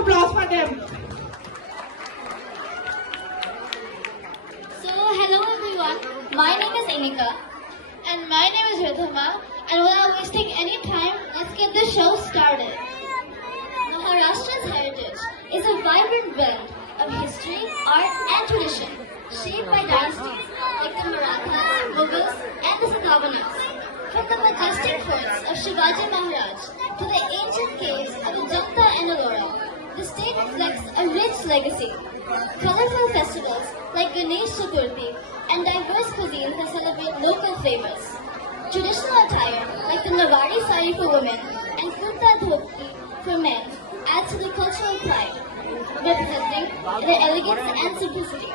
applause for them. So, hello everyone. My name is Inika. And my name is Ridhima. And without wasting any time, let's get the show started. Maharashtra's heritage is a vibrant blend of history, art, and tradition, shaped by dynasties like the Marathas, Mughals, and the Satavahanas. From the majestic forts of Shivaji Maharaj to the ancient caves of Ajanta and Ellora, the state reflects a rich legacy. Colorful festivals like Ganesh Chaturthi and diverse cuisines that celebrate local flavors. Traditional attire like the Nawari sari for women and kurta dhoti for men adds to the cultural pride, representing their elegance and simplicity.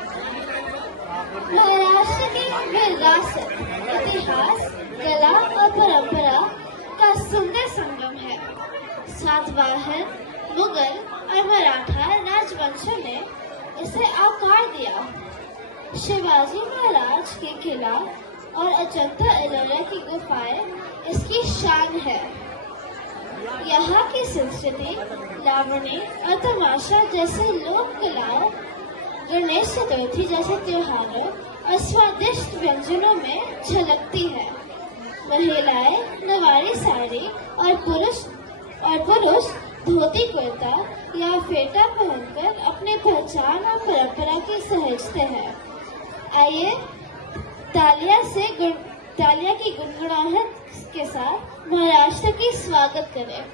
Maharashtra की विरासत, इतिहास, कला और परंपरा का सुंदर संगम है। सातवाहन, मुगल और मराठा राजवंशों ने इसे आकार दिया। शिवाजी महाराज के किला और अजंता एलोरा की गुफाएं इसकी शान है। यहाँ की संस्कृति, लावणी और तमाशा जैसे लोक कलाओं, गणेश चतुर्थी जैसे त्योहारों और स्वादिष्ट व्यंजनों में झलकती है। महिलाएं नवारी साड़ी और पुरुष धोती कुर्ता या फेटा पहनकर अपनी पहचान और परंपरा की सहेजते हैं। आइए तालियां की गुनगुनाहट के साथ महाराष्ट्र की स्वागत करें।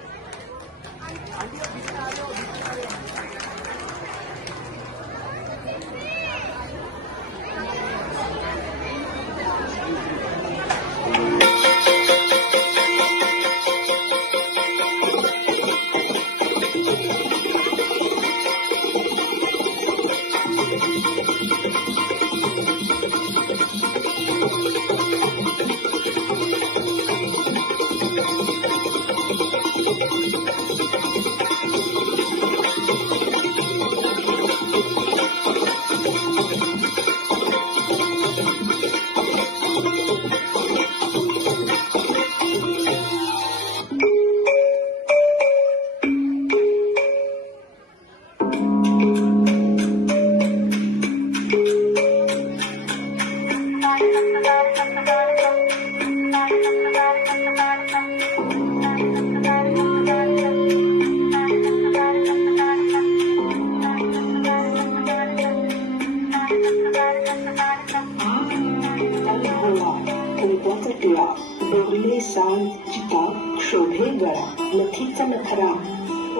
डोरले सांग चिता शोभे गळा नथीचा नखरा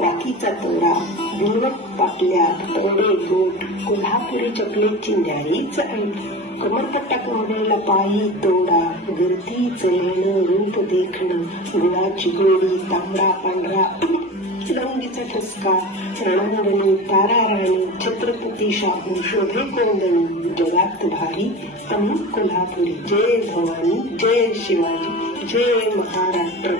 राखीचा तोरा बिनवट पाटल्यात तोडे गोट कोल्हापुरी चपले चिंध्यारीच ऐट कमरपट्टा कोंबडीला पायी तोडा गर्दीच येणं रूप देखणं गुळाची गोडी तांबडा पांढरा लवंगीचा ठसका रणरंगणी तारा राणी छत्रपती शाहू शोभे कोंदणी जगात भारी अमुक कोल्हापुरी जय भवानी जय शिवाजी जय महाराष्ट्र।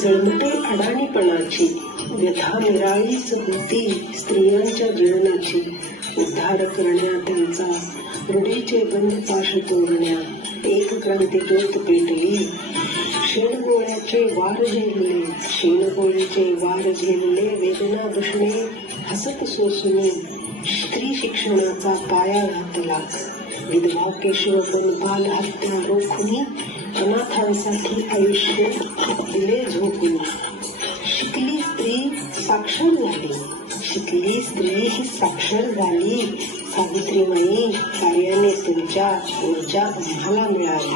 जळमटे अडाणीपणाची व्यथा निराळीच होती स्त्रियांच्या जीवनाची उद्धार करण्या त्यांचा रूढीचे बंद पाश तोडण्यात एक क्रांती ज्योत पेटली शेणगोळ्याचे वार झेलले वेदना दुषणे हसत सोसुने स्त्री शिक्षणाचा पाया घातला विधवा केशव बनपाल हत्या रोखुनी अनाथांसाठी आयुष्य दिले झोपून शिकली स्त्री ही साक्षर झाली सावित्रीबाई कार्याने तुमच्या ऊर्जा आम्हाला मिळाली